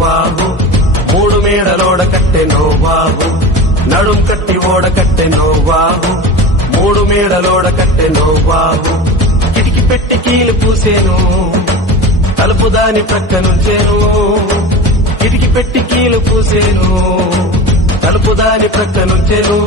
బాబు, 3 మేడలోడ కట్టెనో బాబు, నడుం కట్టి ఓడ కట్టెనో బాబు, 3 మేడలోడ కట్టెనో బాబు. కిటికి పెట్టి కీలు పూసేను, తలుపు దాని ప్రక్కనుంచేను. కిటికి పెట్టి కీలు పూసేను, తలుపు దాని ప్రక్కనుంచేను.